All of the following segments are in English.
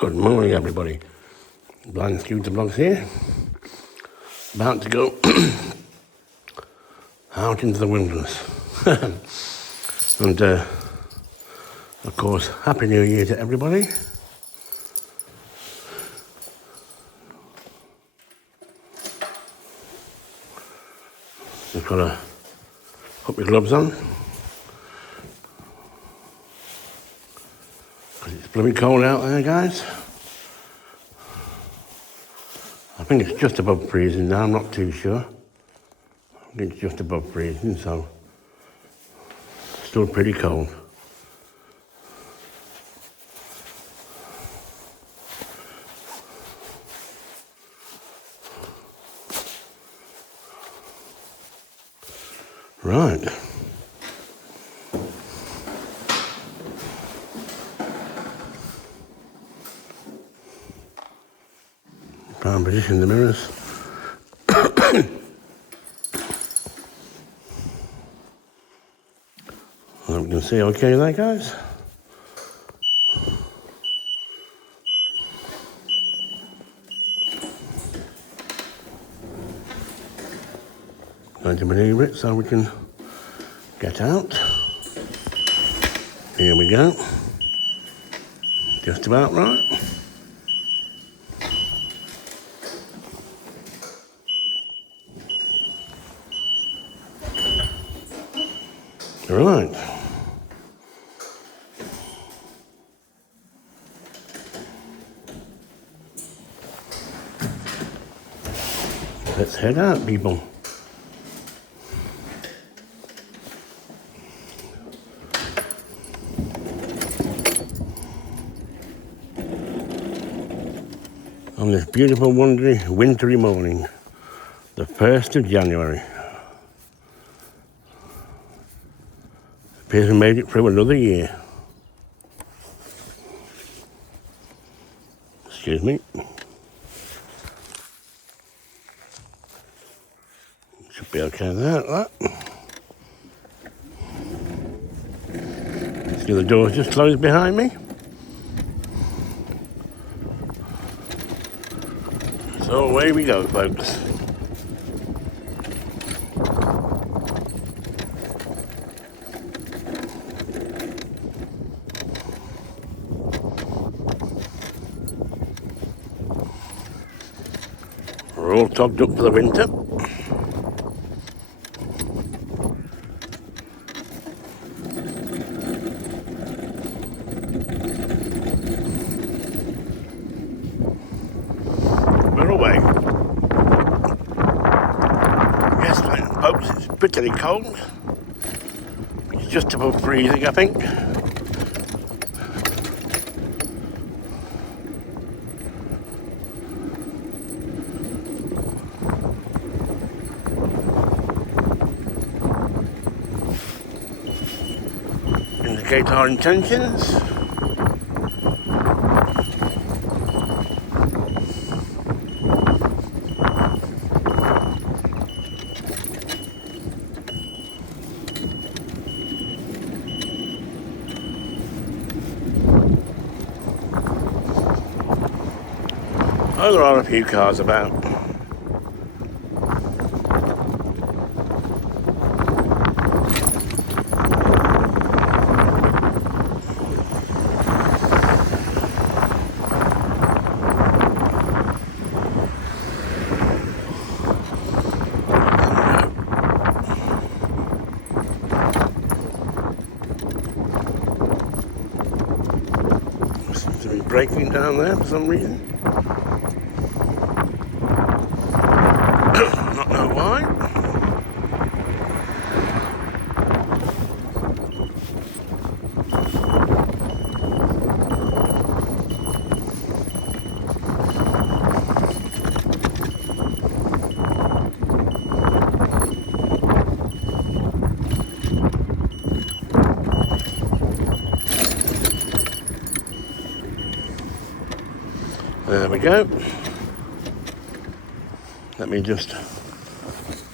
Good morning, everybody. Blind Scooter Vlogs here. About to go out into the wilderness. And, of course, Happy New Year to everybody. Just got to put my gloves on. Because it's bloody cold out there, guys. I think it's just above freezing now, I'm not too sure. I think it's just above freezing, so still pretty cold. Right. Prime position the mirrors. Hope you can see okay there, guys. Going to maneuver it so we can get out. Here we go. Just about right. Right. Let's head out, people. On this beautiful, wintry morning, the 1st of January. Appears we made it through another year. Excuse me. Should be okay there, that. See the door's just closed behind me. So away we go, folks. We're all togged up for the winter. We're away. Yes, folks, it's bitterly cold. It's just above freezing, I think. Indicate our intentions. Oh, there are a few cars about. Seems to be braking down there for some reason. Not know why. There we go. Let me just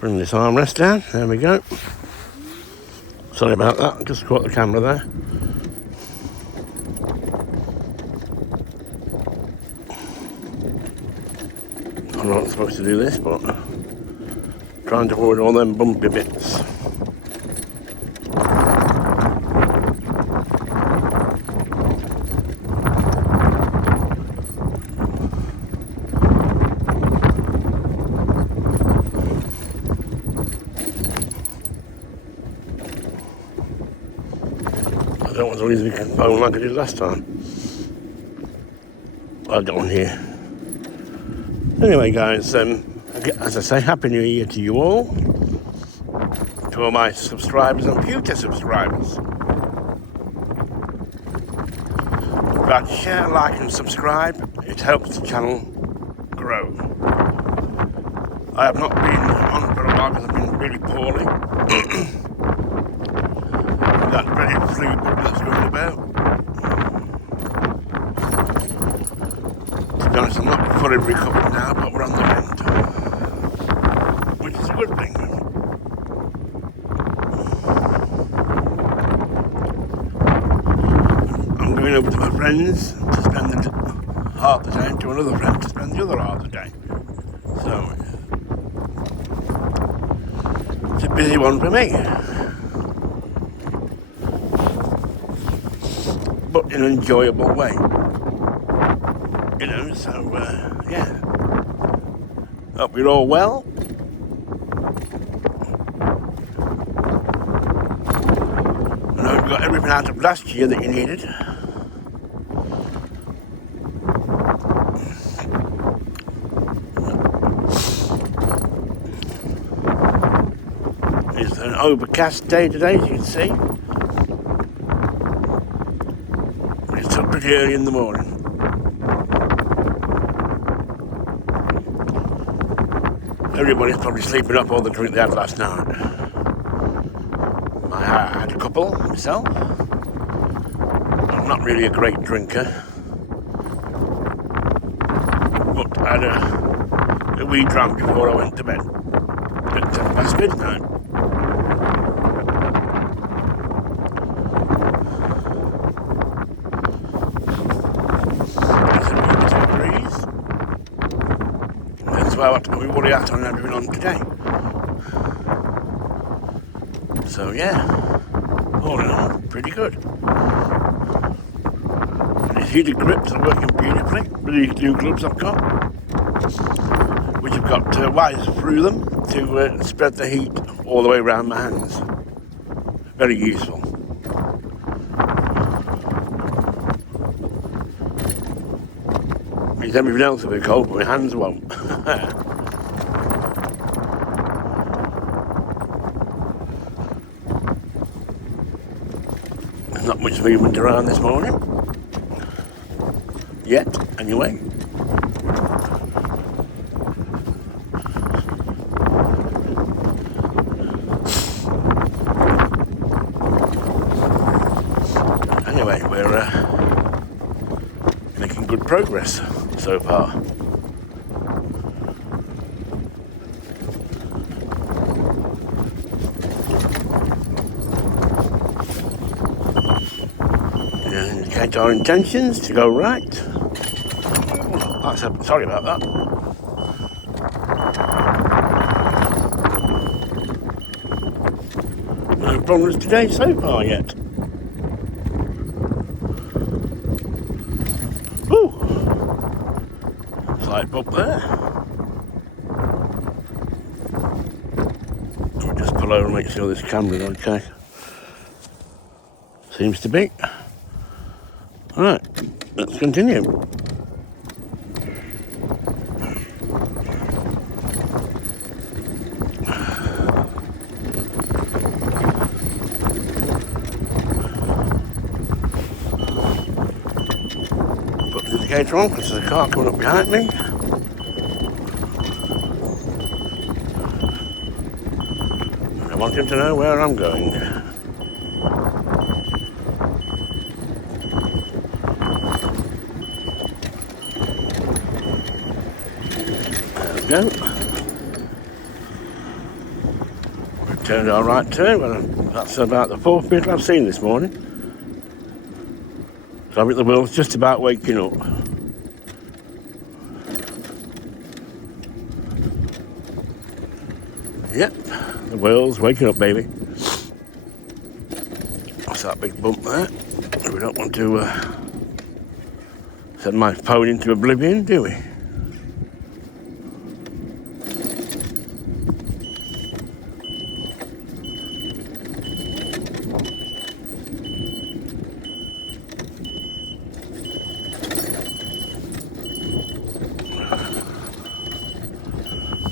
bring this armrest down. There we go. Sorry about that, just caught the camera there. I'm not supposed to do this, but trying to avoid all them bumpy bits. I don't want to lose my phone like I did last time. I'll get on here. Anyway, guys, as I say, Happy New Year to you all. To all my subscribers and future subscribers. But share, like and subscribe. It helps the channel grow. I have not been on for a while because I've been really poorly. That dreaded flu bug that's going about. To be honest, I'm not fully recovered now, but we're on the mend, which is a good thing. I'm going over to my friends to spend half the day, and to another friend to spend the other half the day. So it's a busy one for me, but in an enjoyable way. You know, so yeah. Hope you're all well. I hope you got everything out of last year that you needed. It's an overcast day today, as you can see. But it's up pretty early in the morning. Everybody's probably sleeping up all the drink they had last night. I had a couple myself. I'm not really a great drinker, but I had a wee dram before I went to bed at 10 past midnight. There's a wee bit of a breeze. That's why I have to put my worry hat on and everything on today. So yeah, all in all, pretty good. These heated grips are working beautifully with these new gloves I've got, which have got wires through them to spread the heat all the way around my hands. Very useful. Means everything else will be cold, but my hands won't. Not much movement around this morning. Yet, anyway. Anyway, we're making good progress so far. Indicate our intentions to go right. Sorry about that. No problems today so far yet. Ooh, slight bump there. We'll just pull over and make sure this camera's okay. Seems to be. Alright, let's continue. Put the indicator on because there's a car coming up behind me. I want him to know where I'm going. Go. We've turned our right turn. Well, that's about the fourth bit I've seen this morning. So I think the world's just about waking up. Yep, the world's waking up, baby. What's that big bump there? We don't want to send my phone into oblivion, do we?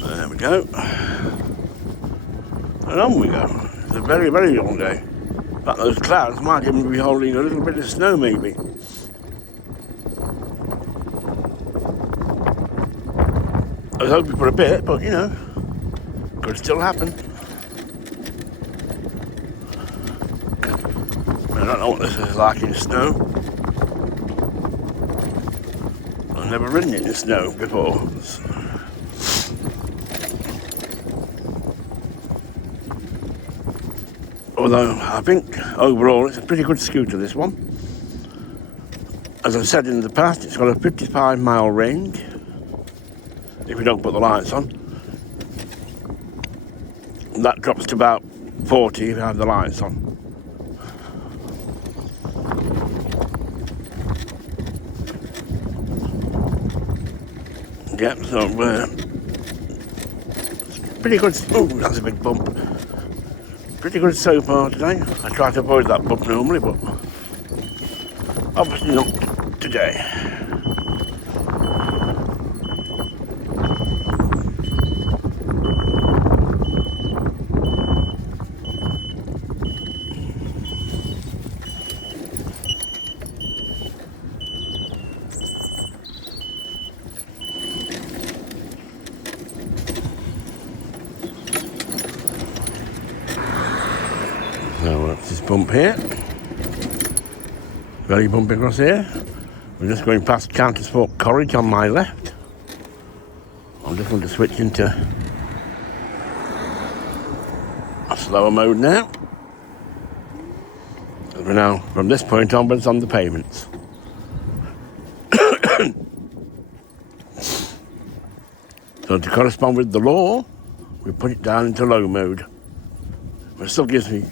There we go. And on we go. It's a very, very long day. But those clouds might even be holding a little bit of snow, maybe. I was hoping for a bit, but you know, could still happen. I don't know what this is like in snow. I've never ridden it in snow before. Although I think overall it's a pretty good scooter, this one. As I've said in the past, it's got a 55-mile range if you don't put the lights on. That drops to about 40 if you have the lights on. Yep, so it's pretty good. Oh, that's a big bump. Pretty good so far today. I try to avoid that bump normally, but obviously not today. So that's this bump here. Very bumpy across here. We're just going past Countersport College on my left. I'm just going to switch into a slower mode now. And we're now, from this point onwards, on the pavements. So to correspond with the law, we put it down into low mode. But it still gives me,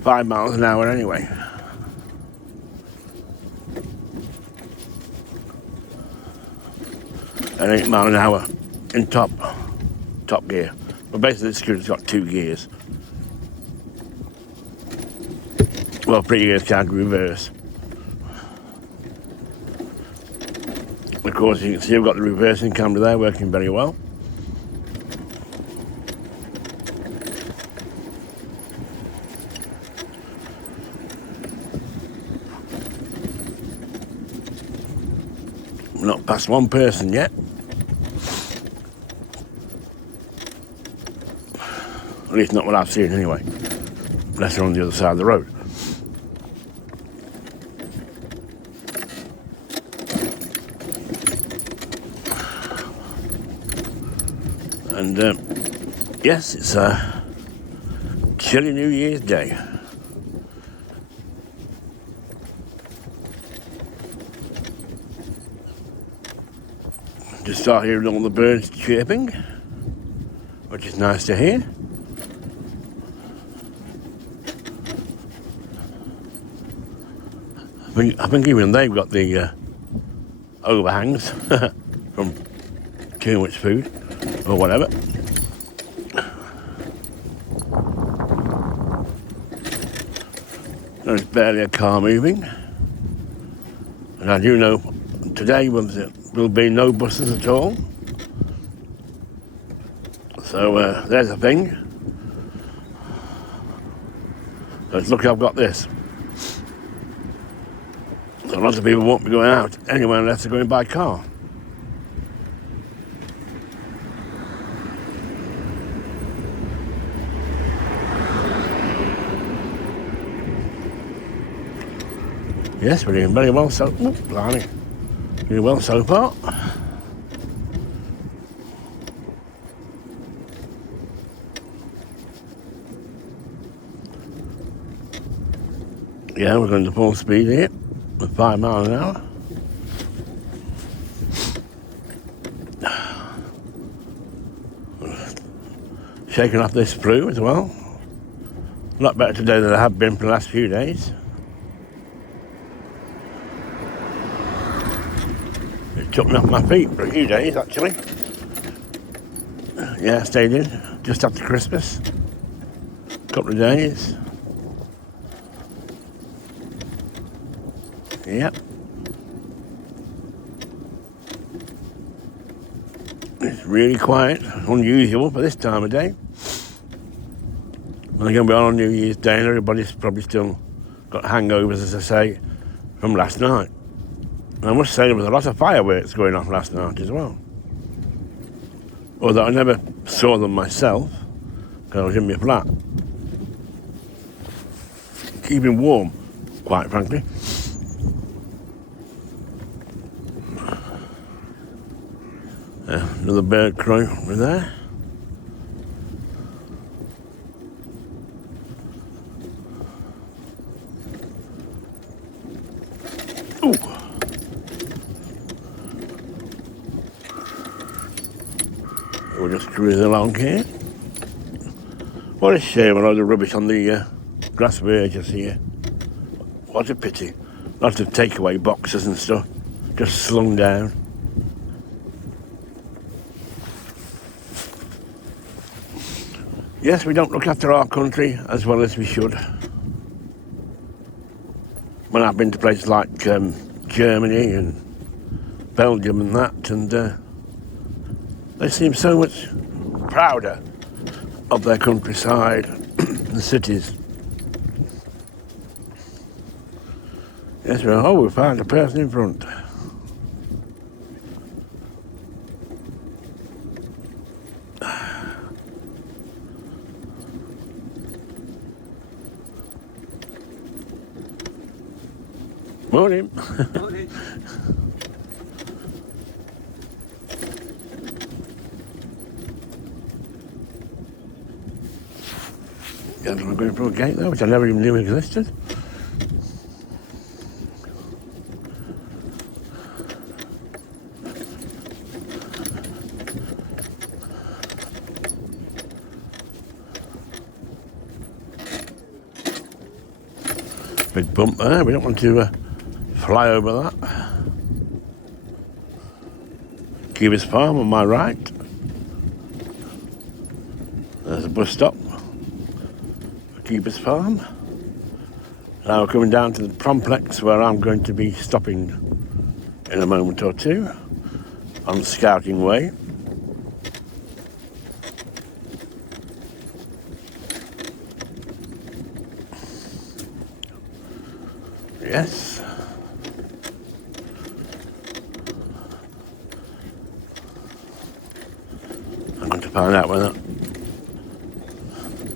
5 miles an hour anyway. And 8 miles an hour in top gear. But basically the scooter's got 2 gears. Well, 3 gears can't reverse. Of course, you can see I've got the reversing camera there working very well. We're not past one person yet. At least not what I've seen anyway. Unless they're on the other side of the road. And yes, it's a chilly New Year's Day. Just start hearing all the birds chirping, which is nice to hear. I think even they've got the overhangs from too much food or whatever. There's barely a car moving. And I do know today will be no buses at all. So there's a thing. So it's lucky I've got this. So lots of people won't be going out anywhere unless they're going by car. Yes, we're doing very well so. Blimey. Doing well so far. Yeah, we're going to full speed here with 5 miles an hour. shaking off this flu as well. A lot better today than I have been for the last few days. It took me off my feet for a few days, actually. Yeah, I stayed in just after Christmas. A couple of days. Yep. It's really quiet, unusual for this time of day. We're going to be on New Year's Day and everybody's probably still got hangovers, as I say, from last night. And I must say there was a lot of fireworks going off last night as well. Although I never saw them myself, because I was in my flat. Keeping warm, quite frankly. Another bird crowing over there. Ooh. We'll just cruise along here. What a shame, a load of rubbish on the grass verges here. What a pity. Lots of takeaway boxes and stuff just slung down. Yes, we don't look after our country as well as we should. When I've been to places like Germany and Belgium and that, and they seem so much prouder of their countryside and cities. Yes, we found a person in front. Morning. Morning. Gentleman going through a gate there, which I never even knew existed. Big bump there, we don't want to fly over that. Keeper's Farm on my right. There's a bus stop for Keeper's Farm. Now we're coming down to the Promplex where I'm going to be stopping in a moment or two on Scouting Way. Yes. I'm going to find out where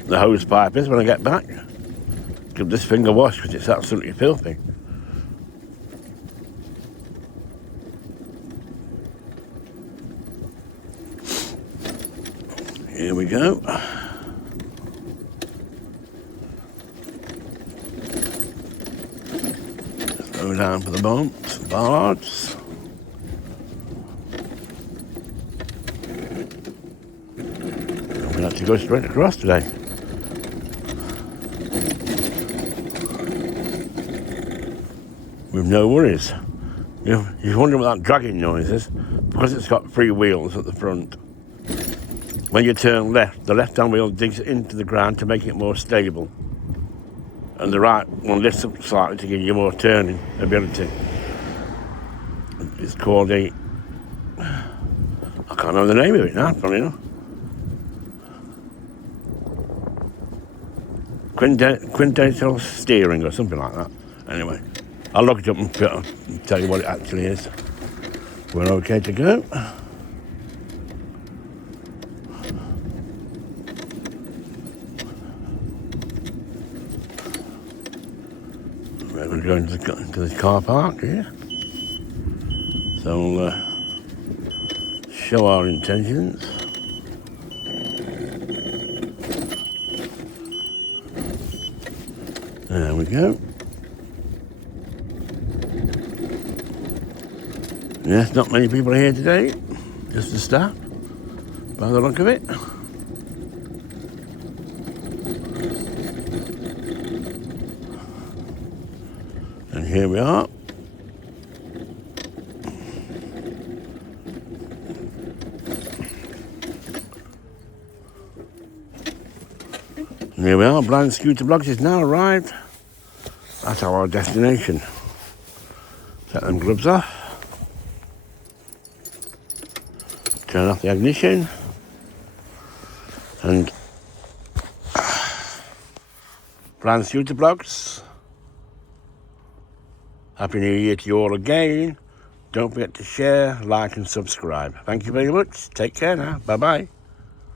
the hose pipe is when I get back. Give this thing a wash because it's absolutely filthy. Here we go. Go down for the bumps, bollards. I'm going to have to go straight across today. With no worries. You're wondering what that dragging noise is, because it's got 3 wheels at the front. When you turn left, the left-hand wheel digs into the ground to make it more stable. And the right one lifts up slightly to give you more turning ability. It's called I can't remember the name of it now, funny enough. Quintennial steering or something like that. Anyway, I'll look it up and tell you what it actually is. We're okay to go. We're going to go into the car park here. So we'll show our intentions. There we go. Yes, not many people here today. Just the staff, by the look of it. And here we are. And here we are, Blind Scooter Vlogs has now arrived at our destination. Set them gloves off. Turn off the ignition. And Blind Scooter Vlogs, Happy New Year to you all again. Don't forget to share, like and subscribe. Thank you very much. Take care now. Bye-bye.